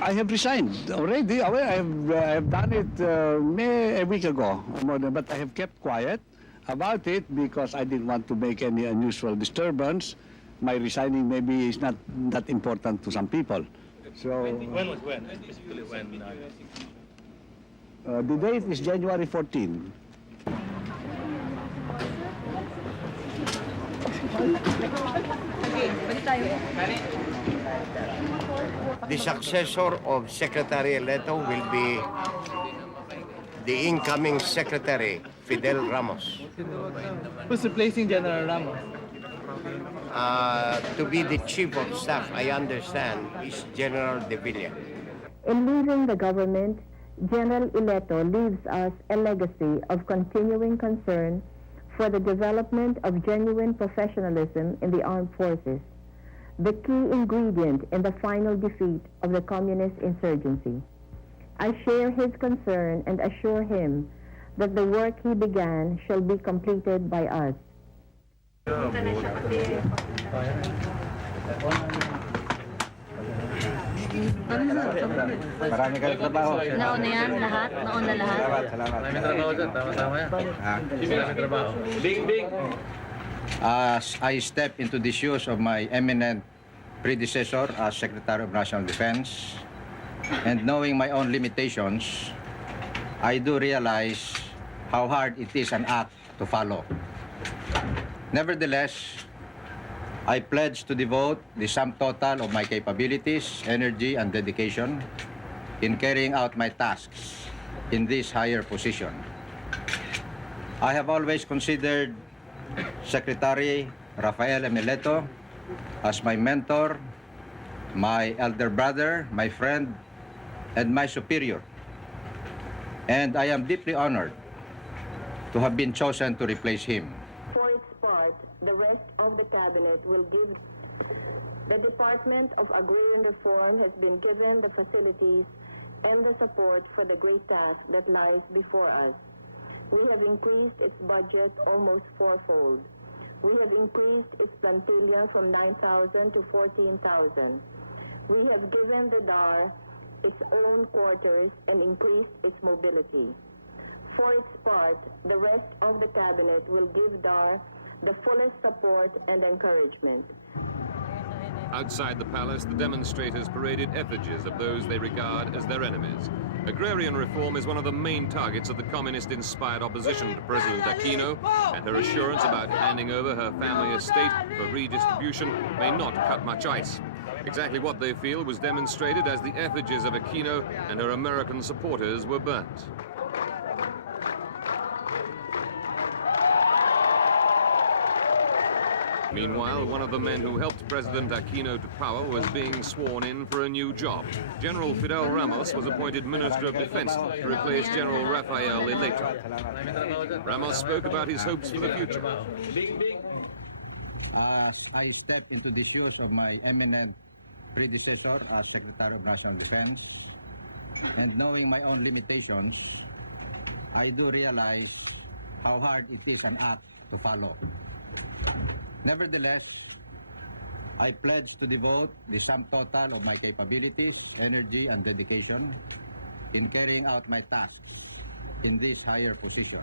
I have resigned already. I have done it a week ago, but I have kept quiet about it because I didn't want to make any unusual disturbance. My resigning maybe is not that important to some people. So When? Specifically when? the date is January 14. The successor of Secretary Ileto will be the incoming Secretary, Fidel Ramos. Who's replacing General Ramos? To be the Chief of Staff, I understand, is General De Villa. In leaving the government, General Ileto leaves us a legacy of continuing concern for the development of genuine professionalism in the armed forces, the key ingredient in the final defeat of the communist insurgency. I share his concern and assure him that the work he began shall be completed by us. Marami ka trabaho. Nauna yan lahat? Nauna lahat? Salamat. Maraming trabaho dyan. Tama yan. Maraming trabaho. Bing! As I step into the shoes of my eminent predecessor as Secretary of National Defense, and knowing my own limitations, I do realize how hard it is an act to follow. Nevertheless, I pledge to devote the sum total of my capabilities, energy, and dedication in carrying out my tasks in this higher position. I have always considered Secretary Rafael Ileto as my mentor, my elder brother, my friend, and my superior. And I am deeply honored to have been chosen to replace him. For its part, the rest of the cabinet will give. The Department of Agrarian Reform has been given the facilities and the support for the great task that lies before us. We have increased its budget almost fourfold. We have increased its plantilla from 9,000 to 14,000. We have given the DAR its own quarters and increased its mobility. For its part, the rest of the cabinet will give DAR the fullest support and encouragement. Outside the palace, the demonstrators paraded effigies of those they regard as their enemies. Agrarian reform is one of the main targets of the communist-inspired opposition to President Aquino, and her assurance about handing over her family estate for redistribution may not cut much ice. Exactly what they feel was demonstrated as the effigies of Aquino and her American supporters were burnt. Meanwhile, one of the men who helped President Aquino to power was being sworn in for a new job. General Fidel Ramos was appointed Minister of Defense to replace General Rafael Ileto. Ramos spoke about his hopes for the future. As I step into the shoes of my eminent predecessor as Secretary of National Defense, and knowing my own limitations, I do realize how hard it is an act to follow. Nevertheless, I pledge to devote the sum total of my capabilities, energy, and dedication in carrying out my tasks in this higher position.